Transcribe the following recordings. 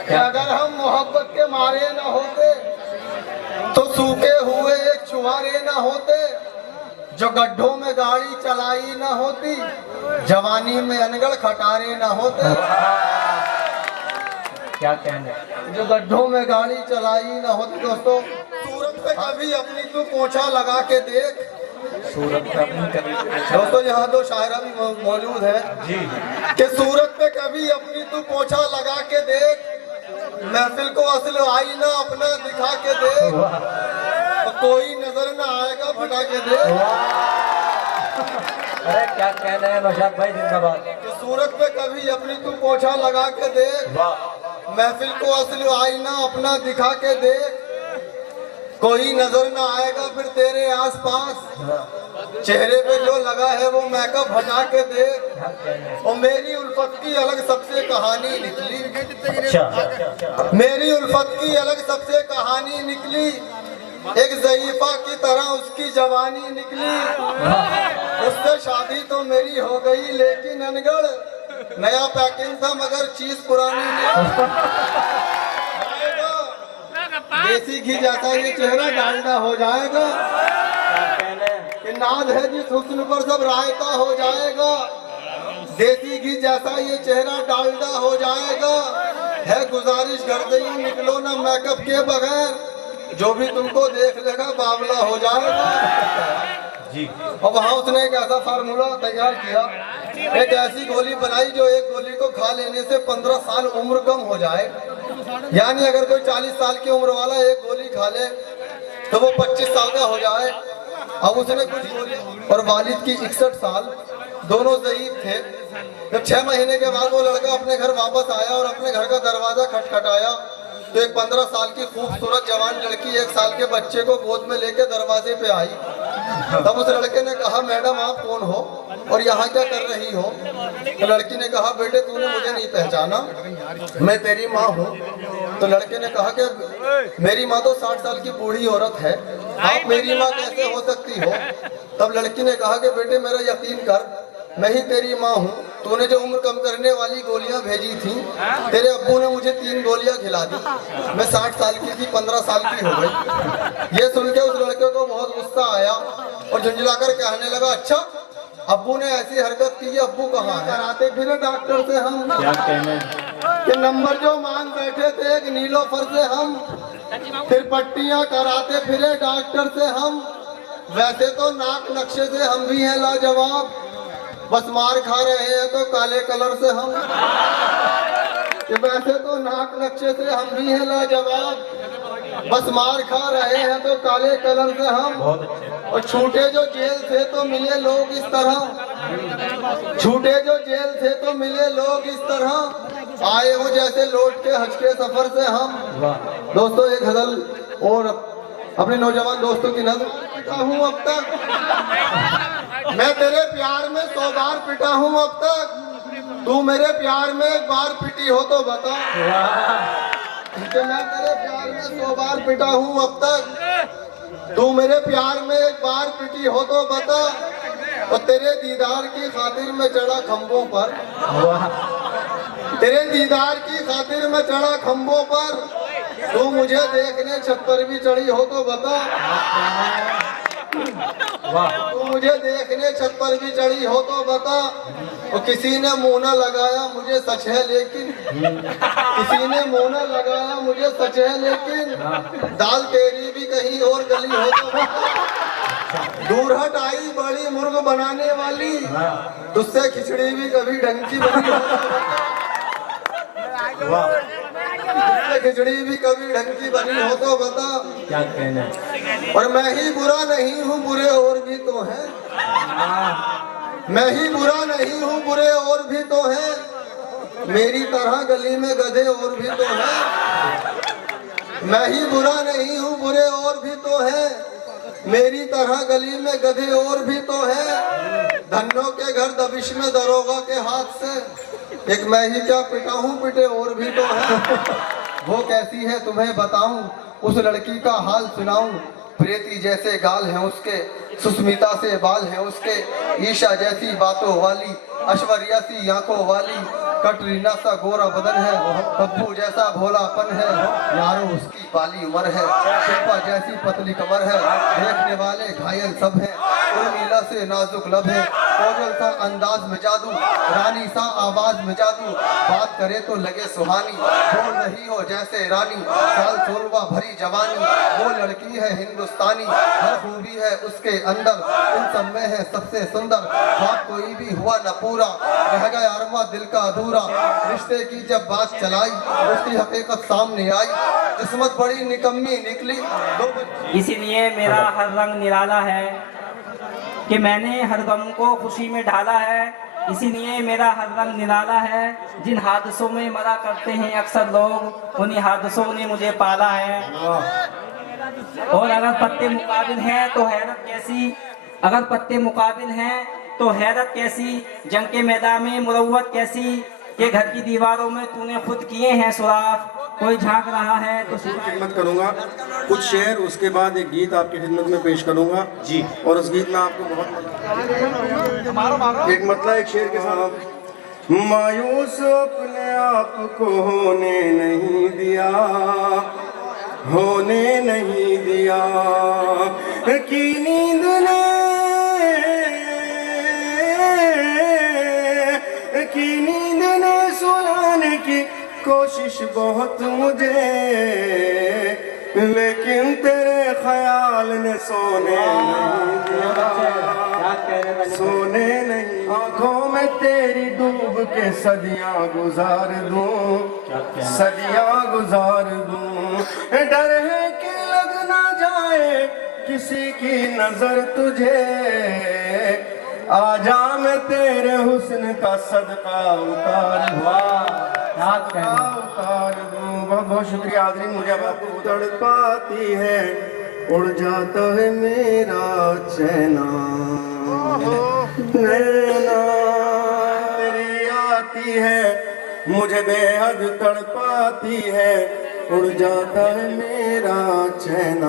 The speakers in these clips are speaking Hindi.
कि अगर हम मोहब्बत के मारे न होते तो सूखे हुए एक चुहारे न होते, जो गड्ढों में गाड़ी चलाई न होती, जवानी में अनगढ़ खटारे न होते। क्या कहने, जो गड्ढों में गाड़ी चलाई न होती। दोस्तों, सूरत पे कभी अपनी तू पोछा लगा के देख। सूरत पे अपनी कभी दोस्तों, यहाँ दो शायरा भी मौजूद है जी कि सूरत पे कभी अपनी तू पोछा लगा के देख, महफिल को असल आईना अपना दिखा के देख, तो कोई नजर न आएगा भटा के देख। अरे क्या कहना है नौशाद भाई, जिंदाबाद। कि सूरत पे कभी अपनी तू पोछा लगा के देख, महफिल को असल आईना अपना दिखा के देख, कोई नजर न आएगा फिर तेरे आसपास, चेहरे पे जो लगा है वो मेकअप हटा के देख। और मेरी उल्फत की अलग सबसे कहानी निकली, मेरी उल्फत की अलग सबसे कहानी निकली, एक ज़ईफ़ा की तरह उसकी जवानी निकली, उससे शादी तो मेरी हो गई लेकिन अनगढ़, नया पैकिंग था मगर चीज पुरानी देसी घी जैसा ये चेहरा डालना हो जाएगा, कि नाज है जिस हुस्न पर सब रायता हो जाएगा, देसी घी जैसा ये चेहरा डालना हो जाएगा, है गुजारिश कर दे निकलो ना मेकअप के बगैर, जो भी तुमको देख लेगा बावला हो जाएगा जी। और वहाँ उसने एक ऐसा फार्मूला तैयार किया, एक ऐसी गोली बनाई जो एक गोली को खा लेने से 15 साल उम्र कम हो जाए। यानी अगर कोई 40 साल की उम्र वाला एक गोली खा ले तो वो 25 साल का हो जाए। अब उसने कुछ गोली, और वालिद की 61 साल, दोनों ज़ईफ़ थे। जब 6 महीने के बाद वो लड़का अपने घर वापस आया और अपने घर का दरवाजा खटखटाया तो एक 15 साल की खूबसूरत जवान लड़की 1 साल के बच्चे को गोद में लेके दरवाजे पे आई। तब उस लड़के ने कहा, मैडम आप कौन हो और यहाँ क्या कर रही हो? तो लड़की ने कहा, बेटे तूने मुझे नहीं पहचाना, मैं तेरी माँ हूँ। तो लड़के ने कहा कि मेरी माँ तो 60 साल की बूढ़ी औरत है, आप मेरी माँ कैसे हो सकती हो? तब लड़की ने कहा कि बेटे मेरा यकीन कर, मैं ही तेरी माँ हूँ। तूने जो उम्र कम करने वाली गोलियां भेजी थी, तेरे अब्बू ने मुझे 3 गोलियां खिला दी, मैं 60 साल की थी, 15 साल की हो गई। ये सुन के उस लड़के को बहुत गुस्सा आया और झुंझलाकर कहने लगा, अच्छा अब्बू ने ऐसी हरकत की, अब्बू कहाँ है? आते फिर डॉक्टर से हम क्या कहने, कि नंबर जो मांग बैठे थे एक नीलोफर से हम, फिर पट्टियां कराते फिरे डॉक्टर से हम, वैसे तो नाक नक्शे से हम भी हैं लाजवाब, बस मार खा रहे हैं तो काले कलर से हम, कि वैसे तो नाक नक्शे से हम भी हैं लाजवाब, बस मार खा रहे हैं तो काले कलर से हम। और छूटे जो जेल थे तो मिले लोग इस तरह, छूटे जो जेल थे तो मिले लोग इस तरह, आए हो जैसे लौट के हज के सफर से हम। दोस्तों, एक गजल और अपने नौजवान दोस्तों की नज़र पिटा हूँ अब तक, मैं तेरे प्यार में 100 बार पिटा हूँ अब तक, तू मेरे प्यार में एक बार पिटी हो तो बता। कि मैं तेरे प्यार में 100 बार पिटा हूँ अब तक, तू मेरे प्यार में एक बार पिटी हो तो बता, और तेरे दीदार की खातिर में चढ़ा खंभों पर, तेरे दीदार की खातिर में चढ़ा खंभों पर, तू मुझे देखने छत पर भी चढ़ी हो तो बता। तू मुझे देखने छत पर भी चढ़ी हो तो बता। और किसी ने मुंह न लगाया मुझे सच है लेकिन, किसी ने मुंह न लगाया मुझे सच है लेकिन, दाल तेरी भी कहीं और गली हो तो बता। दूर हट आई बड़ी मुर्ग बनाने वाली, तुझसे खिचड़ी भी कभी ढंग की बनी हो तो बता। खिचड़ी भी कभी ढंग की बनी हो तो बता। क्या कहने, और मैं ही बुरा नहीं हूँ, बुरे और भी तो हैं, मैं ही बुरा नहीं हूँ, बुरे और भी तो हैं, मेरी तरह गली में गधे और भी तो हैं। मैं ही बुरा नहीं हूँ, बुरे और भी तो हैं, मेरी तरह गली में गधे और भी तो हैं। धन्नों के घर दबिश में दरोगा के हाथ से, एक मैं ही क्या पिटा हूँ, पिटे और भी तो हैं। वो कैसी है तुम्हें बताऊं, उस लड़की का हाल सुनाऊं, प्रेती जैसे गाल हैं उसके, सुस्मिता से बाल हैं उसके, ईशा जैसी बातों वाली, ऐश्वर्या सी आंखों वाली, कटरीना सा गोरा बदन है, कब्बू जैसा भोलापन है, यारो उसकी बाली उम्र है, शिल्पा जैसी पतली कमर है, देखने वाले घायल सब है, नीला से नाजुक लब है, कोजल सा अंदाज में जादू, रानी सा आवाज में जादू, बात करे तो लगे सुहानी, बोल रही हो जैसे रानी, साल 16 भरी जवानी, वो लड़की है हिंदुस्तानी, हर खूबी है उसके अंदर, इन सब में है सबसे सुंदर, बात कोई भी हुआ न पूरा, रह गया अरमा दिल का अधूरा, रिश्ते की जब बात चलाई उसकी हकीकत सामने आई, किस्मत बड़ी निकम्मी निकली। इसीलिए मेरा हर रंग निराला है कि मैंने हर गम को खुशी में ढाला है, इसीलिए मेरा हर रंग निराला है। जिन हादसों में मरा करते हैं अक्सर लोग, उन्हीं हादसों ने मुझे पाला है। और अगर पत्ते मुकाबिल हैं तो हैरत कैसी, अगर पत्ते मुकाबिल हैं तो हैरत कैसी, जंग के मैदान में मुरव्वत कैसी, कि घर की दीवारों में तूने खुद किए हैं सुराख, कोई झांक रहा है तो खिदमत करूंगा कुछ शेर, उसके बाद एक गीत आपकी खिदमत में पेश करूंगा जी। और उस गीत में आपको बहुत एक मतलब एक शेर के साथ। मायूस अपने आप को होने नहीं दिया, होने नहीं दिया कि नींद ने सुलाने की कोशिश बहुत मुझे, लेकिन तेरे ख्याल ने सोने नहीं दिया, सोने नहीं। आंखों में तेरी डूब के सदियां गुजार दूं, सदियां गुजार दूं, डर है कि लग ना जाए किसी की नजर तुझे, आजा मैं तेरे हुस्न का सदका उतार दूं। बहुत बहुत शुक्रिया हाज़रीन, मुझे अब आपको तड़पाती है, उड़ जाता है मेरा चैना, नैना तेरी आती है, मुझे बेहद तड़पाती है, उड़ जाता है मेरा चैना।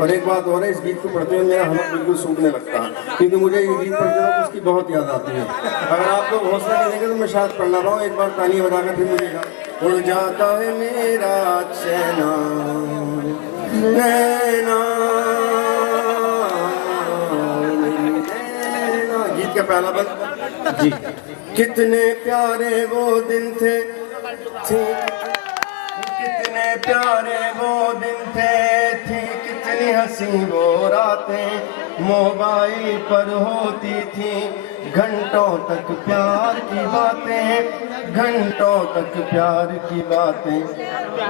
और एक बात और है, इस गीत को पढ़ते हुए मेरा हमक बिल्कुल सूखने लगता है, क्योंकि मुझे ये गीत पढ़ते वक्त उसकी बहुत याद आती है। अगर आप लोग हौसला नहीं देंगे तो मैं शायद पढ़ ना पाऊँ। एक बार ताली बजाकर फिर मुझे उड़ जाता है मेरा चैना, नैना नैना। गीत का पहला बंद जी। कितने प्यारे वो दिन थे, कितने प्यारे वो दिन थे, थी कितनी हंसी वो रातें, मोबाइल पर होती थी घंटों तक प्यार की बातें, घंटों तक प्यार की बातें।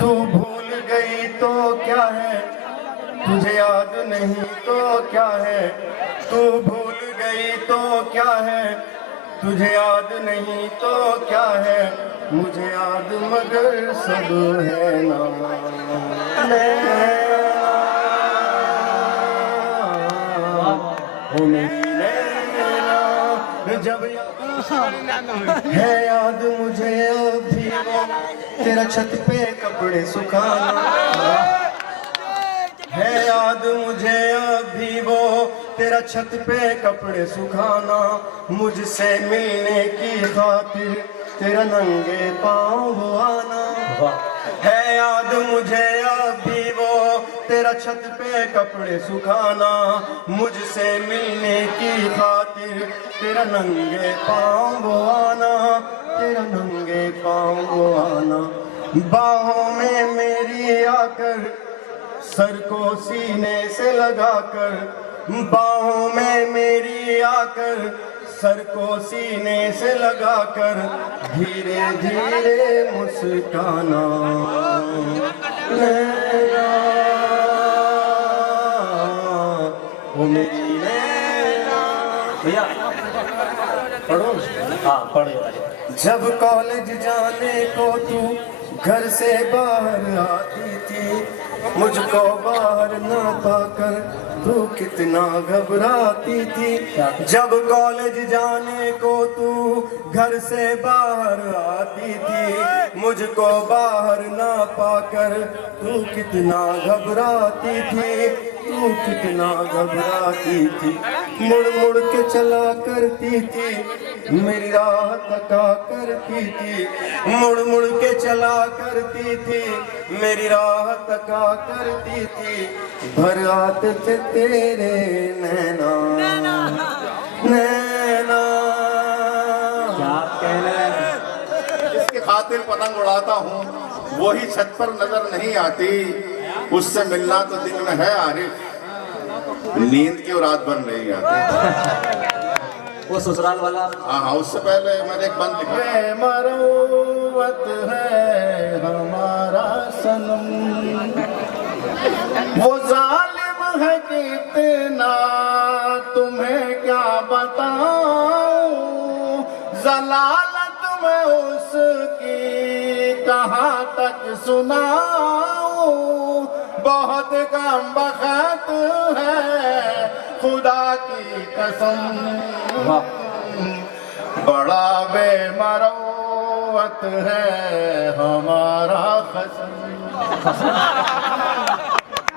तू भूल गई तो क्या है, तुझे याद नहीं तो क्या है, तू भूल गई तो क्या है, तुझे याद नहीं तो क्या है, मुझे याद मगर सब है ना, ओ मेरी नैना। जब है याद मुझे अभी वो तेरा छत पे कपड़े सुखाना, है याद मुझे अभी वो तेरा छत पे कपड़े सुखाना, मुझसे मिलने की खातिर तेरा नंगे पाँव आना। है याद मुझे अभी वो तेरा छत पे कपड़े सुखाना, मुझसे मिलने की खातिर तेरा नंगे पाँव आना, तेरा नंगे पाँव आना। बाहों में मेरी आकर सर को सीने से लगाकर, बाहों में मेरी आकर सर को सीने से लगाकर, धीरे धीरे मुस्काना, नैना ओ मेरी नैना। भैया पढ़ो। हाँ पढ़ो। जब कॉलेज जाने को तू घर से बाहर आती थी, मुझको बाहर ना पाकर तू कितना घबराती थी। जब कॉलेज जाने को तू घर से बाहर आती थी, मुझको बाहर ना पाकर तू कितना घबराती थी, तू कितना घबराती थी। मुड़ मुड़ के चला करती थी मेरी राह तका करती थी, मुड़ मुड़ के चला करती थी, मेरी राह तका करती थी, भर आते थे तेरे नैना नैना। क्या कहना है? जिसकी खातिर पतंग उड़ाता हूँ वही छत पर नजर नहीं आती, उससे मिलना तो दिन में है आरिफ, नींद की रात भर नहीं आती। वो ससुराल वाला। हाँ, उससे पहले मैंने एक बंद लिखा। मरूवत है हमारा सनम, वो जालिम है कितना तुम्हें क्या बताऊं, जलालत में उसकी कहाँ तक सुनाऊं, बहुत कम बखत है खुदा की कसम, बड़ा बेमरौवत है हमारा कसम।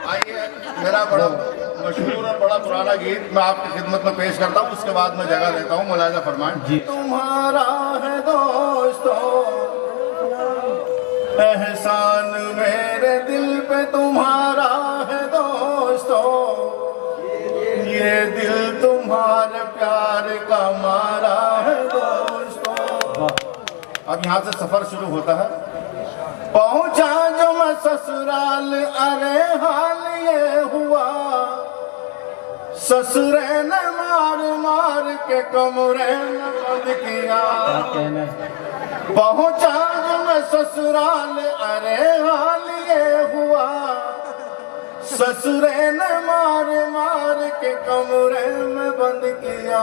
आइए, मेरा बड़ा मशहूर और बड़ा पुराना गीत मैं आपकी खिदमत में पेश करता हूँ, उसके बाद मैं जगह देता हूँ, मुलाजा फरमाएं। तुम्हारा है दोस्तों एहसान मेरे दिल पे, तुम्हारा है दोस्तों ये दिल तुम्हारे प्यार का मारा है दोस्तों। अब यहाँ से सफर शुरू होता है। पहुंचा जो मैं ससुराल, अरे हाल ये हुआ, ससुरे ने मार मार के कमरे में बंद किया। पहुंचा जो मैं ससुराल, अरे हाल ये हुआ, ससुरे ने मार मार के कमरे में बंद किया।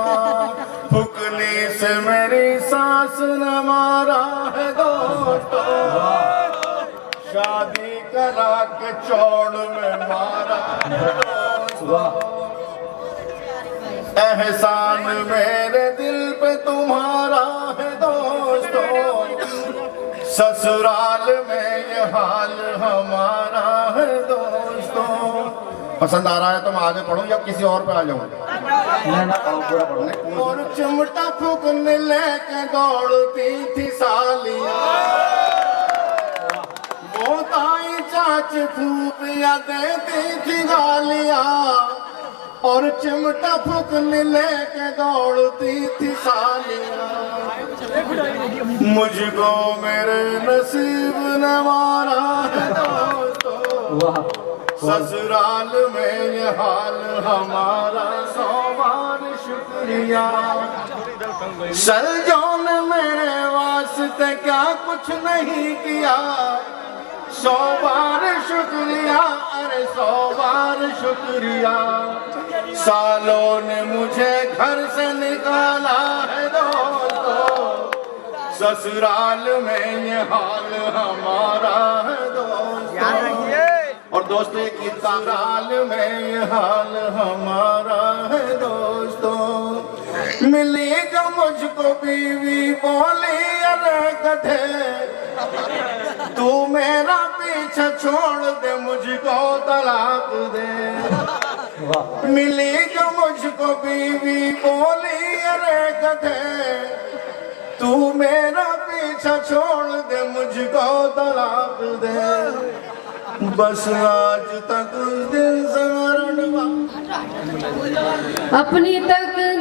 फुकनी से मेरी सास ने मारा है दोस्तों, शादी करा के चौड़ में मारा है दोस्तों। एहसान मेरे दिल पे तुम्हारा है दोस्तों, ससुराल में ये हाल हमारा है दोस्तों। पसंद आ रहा है तो मैं आगे पढ़ूं या किसी और पे आ जाऊं? पूरा पढ़ो। और चिमटा फूकने लेके दौड़ती थी सालियां, वो ताई चाची फूफिया देती थी गालियां, और चिमटा फूकने लेके दौड़ती थी सालियां। मुझको मेरे नसीब ने मारा है दोस्तों, ससुराल में ये हाल हमारा, 100 बार शुक्रिया। सलजों ने मेरे वास्ते क्या कुछ नहीं किया, 100 बार शुक्रिया, अरे 100 बार शुक्रिया। सालों ने मुझे घर से निकाला है दोस्तों, ससुराल में ये हाल हमारा है दोस्तों। और दोस्तों एक गीत, ससुराल में ये हाल हमारा है दोस्तों। मिली जो मुझको बीवी बोली, अरे गधे तू मेरा पीछा छोड़ दे, मुझको तलाक दे। मिली जो मुझको बीवी बोली, अरे गधे तू मेरा पीछा छोड़ दे, मुझको तलाक दे। बस आज तक उस दिन स्मरण अपनी तक